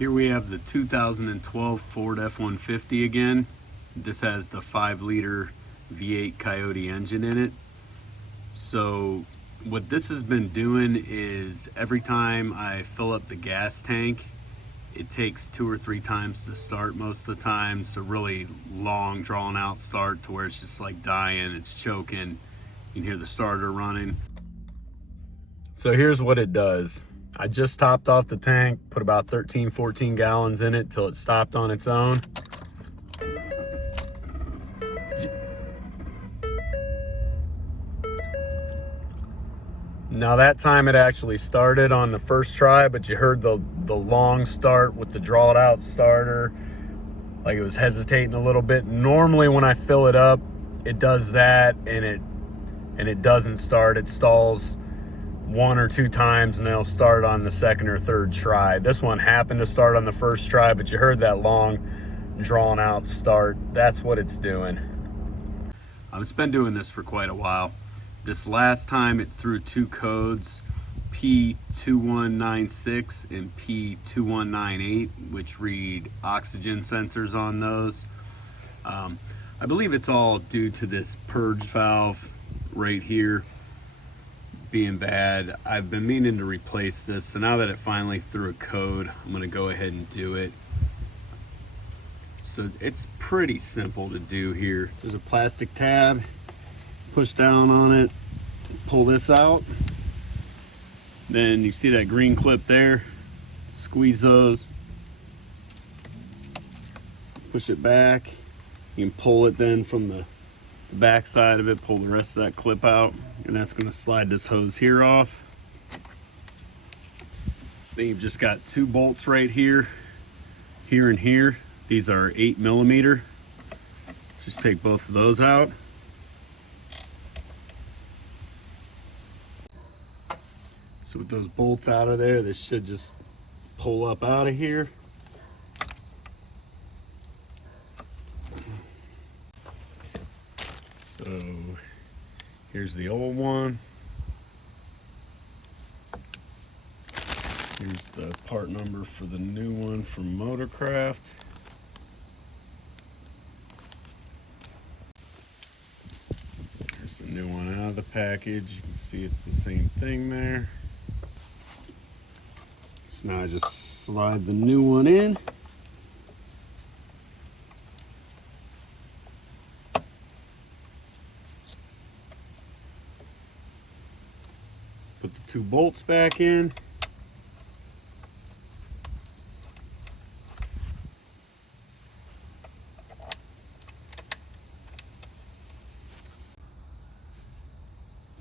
Here we have the 2012 Ford F150 again. This has the 5-liter V8 Coyote engine in it. So what this has been doing is every time I fill up the gas tank, it takes 2 or 3 times to start most of the time. So really long, drawn out start to where it's just like dying, it's choking. You can hear the starter running. So here's what it does. I just topped off the tank, put about 13, 14 gallons in it till it stopped on its own. Now that time it actually started on the first try, but you heard the long start with the drawed out starter. Like it was hesitating a little bit. Normally when I fill it up, it does that and it doesn't start. It stalls 1 or 2 times and they'll start on the second or third try. This one happened to start on the first try, but you heard that long drawn out start. That's what it's doing. It's been doing this for quite a while. This last time it threw 2 codes, P2196 and P2198, which read oxygen sensors on those. I believe it's all due to this purge valve right here being bad. I've been meaning to replace this, so now that it finally threw a code, I'm going to go ahead and do it. So it's pretty simple to do here. There's a plastic tab, push down on it, pull this out, then you see that green clip there, squeeze those, push it back. You can pull it then from the back side of it, pull the rest of that clip out, and that's going to slide this hose here off. Then you've just got 2 bolts right here, here and here. These are 8mm. Let's just take both of those out. So with those bolts out of there, this should just pull up out of here. So here's the old one. Here's the part number for the new one from Motorcraft. Here's the new one out of the package. You can see it's the same thing there. So now I just slide the new one in. Put the 2 bolts back in.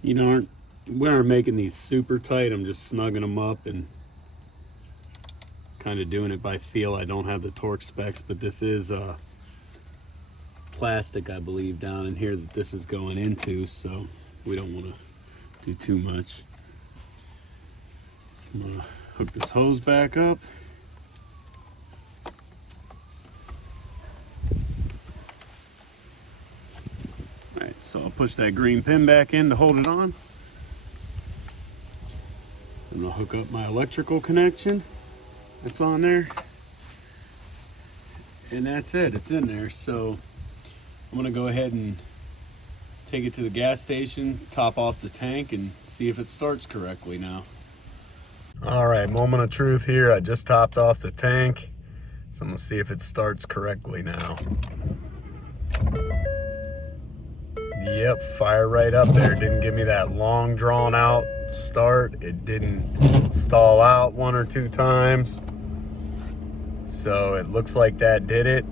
You know, we aren't making these super tight. I'm just snugging them up and kind of doing it by feel. I don't have the torque specs, but this is plastic, I believe, down in here that this is going into, so we don't want to do too much. I'm gonna hook this hose back up. All right, so I'll push that green pin back in to hold it on. And I'll hook up my electrical connection that's on there. And that's it, it's in there. So I'm gonna go ahead and take it to the gas station, top off the tank, and see if it starts correctly now. All right, moment of truth here. I just topped off the tank, so I'm gonna see if it starts correctly now. Yep, fire right up there. Didn't give me that long drawn out start. It didn't stall out 1 or 2 times. So it looks like that did it.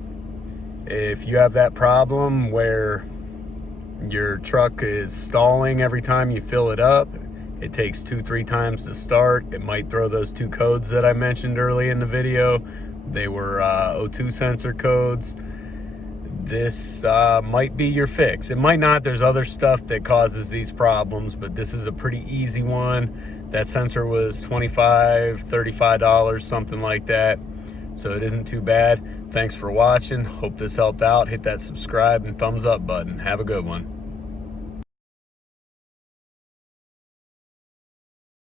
If you have that problem where your truck is stalling every time you fill it up, it takes 2-3 times to start, it might throw those 2 codes that I mentioned early in the video. They were O2 sensor codes. This might be your fix. It might not. There's other stuff that causes these problems, but this is a pretty easy one. That sensor was $25, $35, something like that. So it isn't too bad. Thanks for watching. Hope this helped out. Hit that subscribe and thumbs up button. Have a good one.